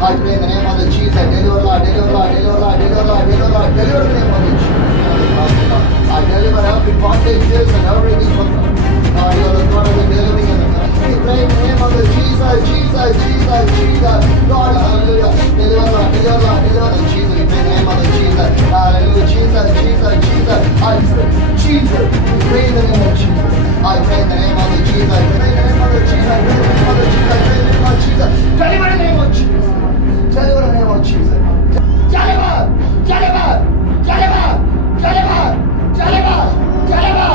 I pray in the name of the Jesus, deliver Lord, deliver Lord, deliver Lord, deliver Lord, deliver Lord, deliver in the name of the Jesus. I deliver every bondages and everything from God. God, you are the God of the delivering and the we pray in the name of the Jesus, Jesus, Jesus, Jesus. Lord, hallelujah. Deliver Lord, deliver Lord, deliver the Jesus. We pray in the name of the Jesus. Hallelujah. Jesus, Jesus, Jesus. I pray, Jesus. We pray in the name of Jesus. I pray in the name of the Jesus. I pray in the name of the Jesus. I pray in the name of the Jesus. I pray in the name of Jesus. Deliver in the name of Jesus. Deliver in the name of Jesus. Deliver! Deliver! Deliver! Deliver! Deliver! Deliver!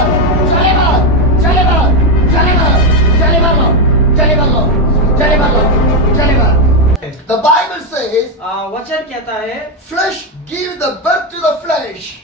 Deliver! Deliver! Deliver! Deliver, Lord! Deliver, Lord! Deliver, Lord! Deliver! The Bible says, वचन कहता है, flesh give the birth to the flesh.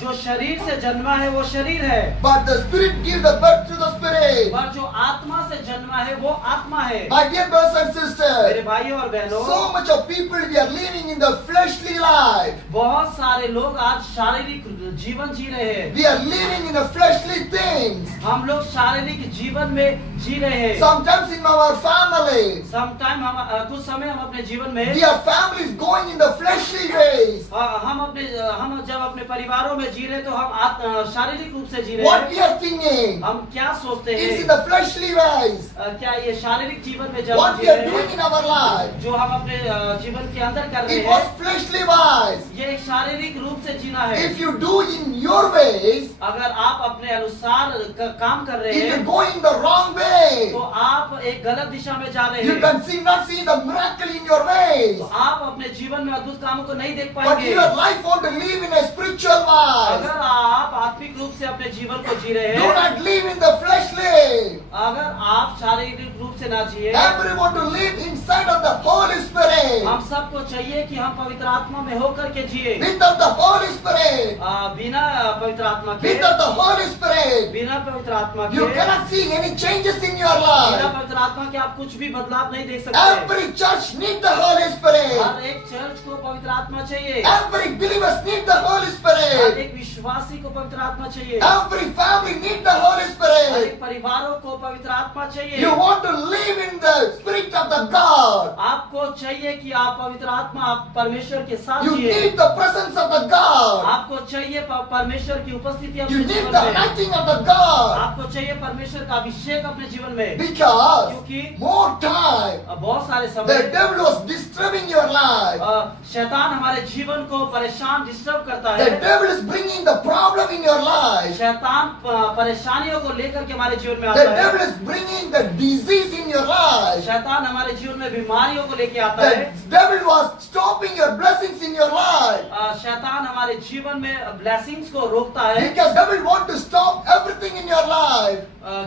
जो शरीर से जन्मा है वो शरीर है, But the spirit give the birth to the spirit. पर जो आत्मा से जन्मा है वो आत्मा है। My dear brothers and मेरे sisters, भाइयों और बहनों, so much of people we are living in the fleshly life. बहुत सारे लोग आज शारीरिक जीवन जी रहे हैं। We are living in the fleshly things. हम लोग शारीरिक जीवन में जी रहे हैं। Sometimes in our family, sometime हम कुछ समय हम अपने जीवन में we are families going in the fleshly ways. हम जब अपने परिवारों में जी रहे तो हम शारीरिक रूप से जी रहे What हैं। we are thinking हम क्या सोचते is in हैं? the fleshly ways. क्या ये शारीरिक जीवन में जब What जी we are रहे doing हैं, in our life, जो हम अपने जीवन के अंदर कर रहे it was हैं, fleshly wise. ये एक शारीरिक रूप से जीना है। If you do in your ways, अगर आप अपने अनुसार काम कर रहे if you हैं go in the wrong way, तो आप एक गलत दिशा में जा रहे you हैं। can not see the miracle in your ways. तो आप अपने जीवन में अद्भुत कामों को नहीं देख But पाएंगे। your life want to live in a spiritual wise. अगर आप आत्मिक रूप से अपने जीवन को जी रहे Do हैं, not live in the fleshly. अगर आप शारीरिक रूप से ना जिए, Everyone to live inside of the Holy Spirit. हम सबको चाहिए कि हम पवित्र आत्मा में होकर के जिए। Without the Holy Spirit, बिना पवित्र आत्मा के, without the Holy Spirit, बिना पवित्र आत्मा you के, cannot see any changes in your बिना life. पवित्र आत्मा के आप कुछ भी बदलाव नहीं देख सकते। Every church need the Holy Spirit. हर एक चर्च को पवित्र आत्मा चाहिए। Every believers need the Holy her Spirit. एक विश्वासी को पवित्र आत्मा चाहिए। Every family need the Holy her Spirit. एक परिवारों को पवित्र आत्मा चाहिए। You want to live in the Spirit of the God. आपको चाहिए कि आप पवित्र आत्मा, आप परमेश्वर के साथ You जिए। need the presence of the God. आपको चाहिए परमेश्वर की उपस्थिति You अपने need जीवन the में। anointing of the God. आपको चाहिए परमेश्वर का अभिषेक अपने जीवन में, Because क्योंकि more time बहुत सारे the समय devil was disturbing your life. शैतान हमारे जीवन को परेशान डिस्टर्ब करता The है। devil is bringing the problem in your life. शैतान परेशानियों को लेकर के हमारे जीवन में The आता devil है। is bringing the disease in your life. शैतान हमारे जीवन में बीमारियों को लेके आता The है। devil was stopping your blessings in your life. शैतान हमारे जीवन में ब्लेसिंग्स को रोकता है, Because devil want to stop everything in your life.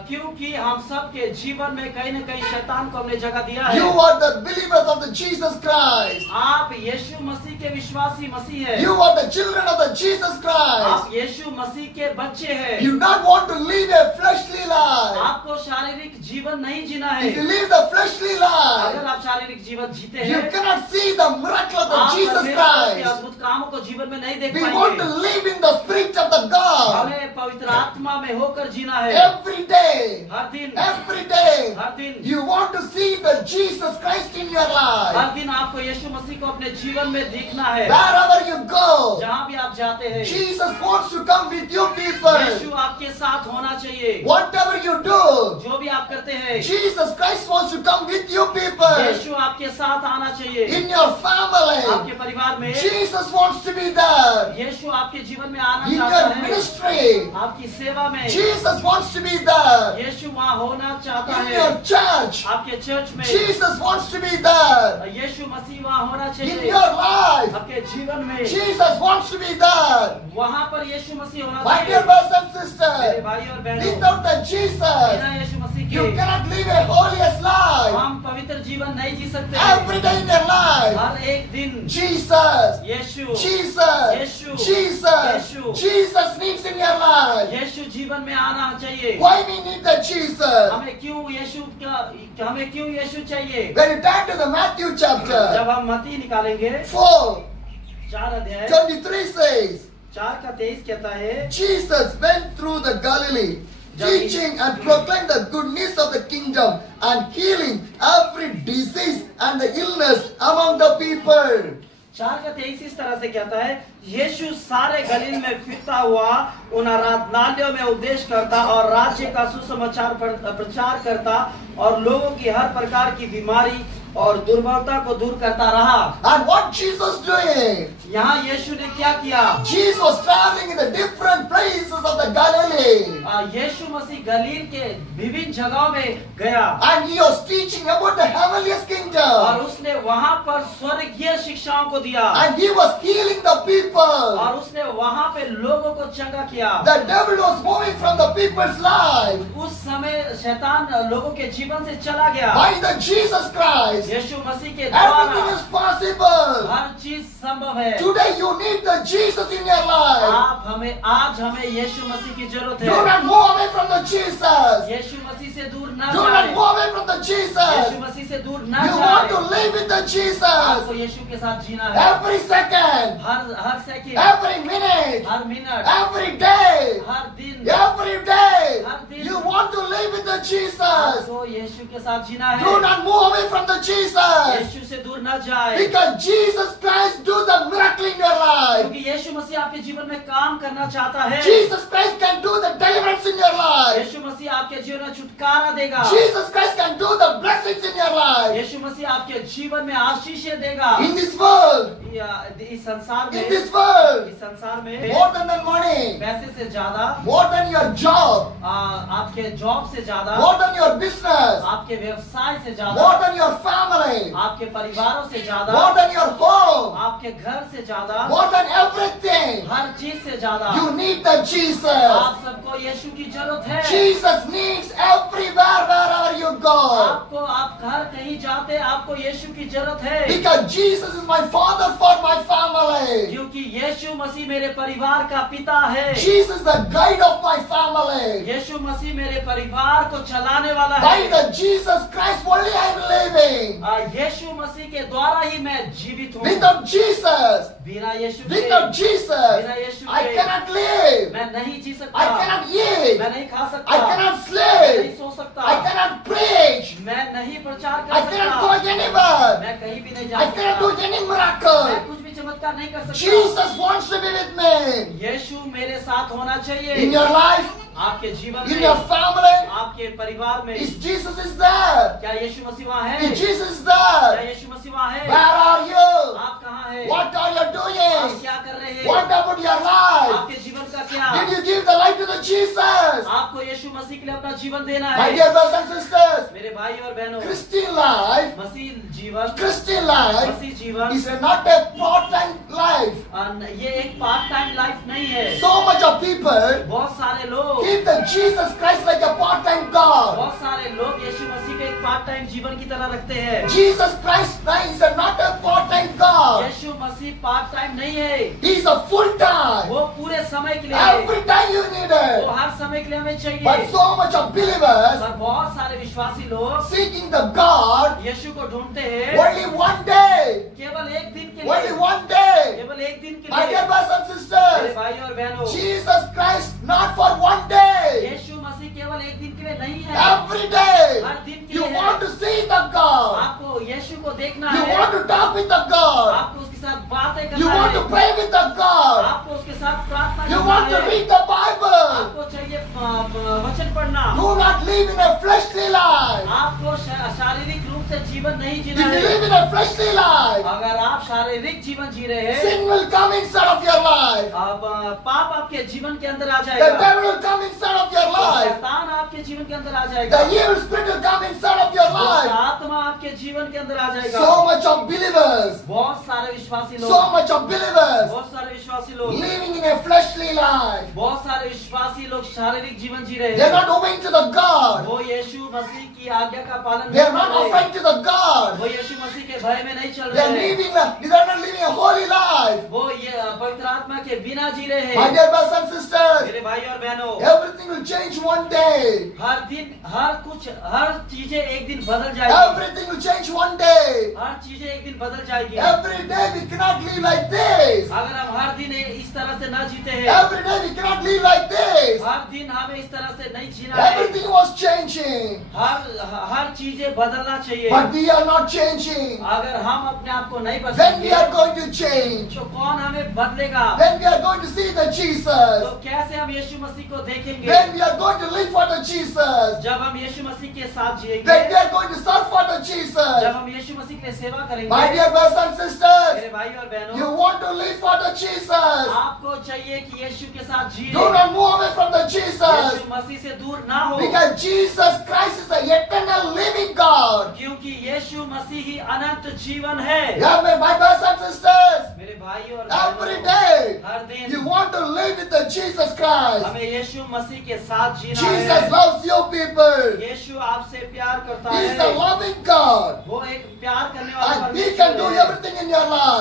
क्योंकि हम सब के जीवन में कहीं न कहीं शैतान को हमने जगह दिया है। You are the believers of the Jesus Christ. आप यीशु मसीह के विश्वासी मसीह हैं। You are the children of the Jesus Christ. आप यीशु मसीह के बच्चे हैं। You not want to live a fleshly life. आपको शारीरिक जीवन नहीं जीना है। If you live the fleshly life, अगर आप शारीरिक जीवन जीते you हैं, cannot see the miracle of the आप Jesus परमेश्वर के Christ. अद्भुत कामों को जीवन में नहीं देख We want to पाएंगे। live in the spirit of the God. हमें पवित्र आत्मा में होकर जीना है। Every day. हर दिन, Every day. हर दिन, You want to see the Jesus Christ in your her life. दिन आपको यीशु मसीह को अपने जीवन में देखना है। Wherever you go, जहाँ भी आप जाते हैं, Jesus wants to come with you people. यीशु आपके साथ होना चाहिए। Whatever you do, जो भी आप करते हैं, Jesus Christ wants to come with you people. यीशु आपके साथ आना चाहिए। In your family, आपके परिवार में Jesus wants to be there. यीशु आपके जीवन में आना In चाहता your है। ministry, आपकी सेवा में Jesus wants to be there. यीशु वहाँ होना चाहता In है। your church, आपके चर्च में Jesus wants to be there. यीशु मसीह वहाँ होना In चाहिए। your life, life. आपके जीवन में Jesus wants to be there. वहाँ पर यीशु मसीह होना My चाहिए। dear brothers and मेरे sisters, भाई और बहनों, without the Jesus, बिना यीशु मसीह you के cannot live a holiest life. हम पवित्र जीवन नहीं जी सकते। Every day in your life, हर एक दिन Jesus, Yeshu Jesus, Yeshu. Jesus, Yeshu. Jesus needs in your life. यीशु जीवन में आना चाहिए। Why we need the Jesus? हमें क्यों यीशु चाहिए? When you turn to the Matthew chapter जब हम मत्ती निकालेंगे 4, 4 अध्याय 23 says, 4 का 23 कहता है, Jesus went through the Galilee, teaching and proclaiming the good news of the kingdom and healing every disease and the illness among the people. 4 का 23 इस तरह से कहता है, यीशु सारे गलील में फिरता हुआ उन आराधनालयों में उपदेश करता और राज्य का सुसमाचार प्रचार करता और लोगों की हर प्रकार की बीमारी और दुर्बलता को दूर करता रहा। And what Jesus doing? यहाँ यीशु ने क्या किया? Jesus was traveling in the different places of the Galilee. यीशु मसीह गलील के विभिन्न जगहों में गया And he was teaching about the heavenliest और kingdom. उसने वहाँ पर स्वर्गीय शिक्षाओं को दिया And he was healing the people. और उसने वहाँ पे लोगों को चंगा किया। The devil was moving from the people's life. उस समय शैतान लोगों के जीवन से चला गया। By the Jesus Christ, यीशु मसीह के everything द्वारा is possible. हर चीज संभव है। Today you need the Jesus in your life. आज हमें यीशु मसीह की जरूरत Do है। not move away from the Jesus. यीशु मसीह से दूर न Do not जाए। move away from the Yeshu Jesus. मसीह से दूर न You want to जाए। live with the आपको Jesus. यीशु के साथ जीना है। Every second, हर सेकंड, every minute, हर मिनट, every day, हर दिन, every day. हर दिन। You want to live with the Jesus. आपको यीशु के साथ जीना है। Do not move away from the Jesus. यीशु से दूर न जाए। Because Jesus Christ do the miracle in your life. क्योंकि यीशु मसीह आपके जीवन में काम करना चाहता है। Jesus Christ can do the deliverance in your life. यीशु मसीह आपके जीवन में छुटकारा देगा। Jesus Christ can do the blessings in your life. यीशु मसीह आपके जीवन में आशीषें देगा। In this world, इस संसार में, in this world, इस संसार में more than the money, पैसे से ज्यादा, more than your job, आपके जॉब से ज्यादा, more than your business, आपके व्यवसाय से ज्यादा, more than your family, आपके परिवारों से ज्यादा, more than your home, आपके घर से ज्यादा, more than everything, हर चीज से ज्यादा you need the Jesus. आप सबको यीशु की जरूरत है। Jesus needs everywhere, wherever you go. आप घर कहीं जाते आपको यीशु की जरूरत है। Because Jesus is my father for my family. क्योंकि यीशु मसीह मेरे परिवार का पिता है। Jesus is the guide of my family. यीशु मसीह मेरे परिवार को चलाने वाला By है। the Jesus Christ only I am living. यीशु मसीह के द्वारा ही मैं जीवित हूँ। Without Jesus, बिना यीशु के without Jesus, बिना यीशु I के cannot live. मैं नहीं जी सकता। I cannot eat. मैं नहीं खा सकता। I cannot नहीं sleep. सो सकता। I cannot preach. मैं नहीं प्रचार कर I सकता। cannot go anywhere. मैं कहीं भी नहीं जा I cannot do सकता। any मैं miracle. कुछ भी चमत्कार नहीं कर सकता। Jesus wants to be with me. यीशु मेरे साथ होना चाहिए। In your life, आपके जीवन in में, your family, आपके परिवार में is Jesus is there. क्या यीशु मसीह वहाँ है? Is Jesus क्या there? यीशु मसीह वहाँ है? Where are you? आप कहाँ हैं? What are you आप doing? क्या कर रहे हैं? What about your life? आपके जीवन का क्या? Did you give the life to the Jesus? आपको यीशु मसीह के लिए अपना जीवन देना My है। dear brothers and sisters, मेरे भाई और बहनों, Christian life, मसीह जीवन, Christian life मसीह जीवन is not a part-time life. ये एक पार्ट टाइम लाइफ नहीं है। So much of people बहुत सारे लोग keep the Jesus Christ like a part-time God. बहुत सारे लोग यीशु मसीह को एक पार्ट टाइम जीवन की तरह रखते हैं। Jesus Christ is not a part-time God. यीशु मसीह पार्ट टाइम नहीं है, He is a full-time. वो पूरे समय के लिए है। Every time you need वो it. हर समय के लिए हमें चाहिए। But so much of believers पर बहुत सारे विश्वासी लोग seeking the God यीशु को ढूंढते हैं only one day. केवल एक दिन के Only लिए, one day. केवल एक दिन के My dear लिए। brothers and मेरे sisters, भाई और बहनों, Jesus Christ not for one day. यीशु मसीह केवल एक दिन के लिए नहीं है, Every day. हर दिन के You लिए want है। to see the God. आपको यीशु को देखना You है, want to talk with the God. आपको उसके साथ बातें You करना want to है, pray with the God. आपको उसके साथ प्रार्थना You करना want to है, read the Bible. आपको चाहिए वचन पढ़ना। Do not live in a fleshly life. आपको शारीरिक रूप से जीवन नहीं If जीना you है। live in a fleshly life, अगर आप शारीरिक जीवन जी रहे हैं, sin will come inside of your life. अब पाप आपके जीवन के अंदर आ The जाएगा, devil will come inside of your life. शैतान आपके जीवन के अंदर आ जाएगा, The evil spirit will come inside of your life. आत्मा आपके जीवन के अंदर आ जाएगा। So much of believers, बहुत सारे विश्वासी लोग, so much of believers बहुत सारे विश्वासी लोग, living in a fleshly life. बहुत सारे विश्वासी लोग शारीरिक जीवन जी रहे They are हैं, not obeying to the God. वो यीशु मसीह की आज्ञा का पालन They are नहीं not कर रहे, offering to the God. वो यीशु मसीह के भय में नहीं चल They are रहे हैं, not living a holy life. वो ये पवित्र आत्मा के बिना जी रहे My हैं। dear brothers and sisters, मेरे भाई और बहनों, everything will change one day. हर दिन हर चीजें एक दिन बदल जाएगी, Everything will change one day. हर चीजें एक दिन बदल जाएगी। Every day we cannot live like this. अगर हम हर दिन इस तरह से ना जीते हैं, Every day we cannot live like this. हर दिन हमें इस तरह से नहीं जीना है, Everything was changing. हर चीजें बदलना चाहिए। But we are not changing. अगर हम अपने आप को नहीं When we बदलेंगे are going to change, तो कौन हमें बदलेगा? when we are going to see the तो Jesus, कैसे हम यीशु मसीह को देखेंगे? when we are going to live for the Jesus, जब हम यीशु मसीह के साथ जिएंगे, when we are going to serve for the जब Jesus. हम यीशु मसीह के लिए सेवा करेंगे। My dear brothers and मेरे sisters, भाई और बहनों, you want to live for the Jesus. आपको चाहिए कि यीशु के साथ जिए, Do not move away from the Jesus. यीशु मसीह से दूर ना हो, Because Jesus Christ is the eternal living God. क्योंकि यीशु मसीह ही अनंत जीवन है। Yeah, my brothers and sisters, मेरे भाई और every बहनों, day हर दिन you want to live with the Jesus Christ. हमें यीशु मसीह के साथ जीना Jesus है। loves you people. यीशु आपसे प्यार करता He is the है, loving God. वो एक प्यार करने वाला And He can do परमेश्वर है। everything in your life.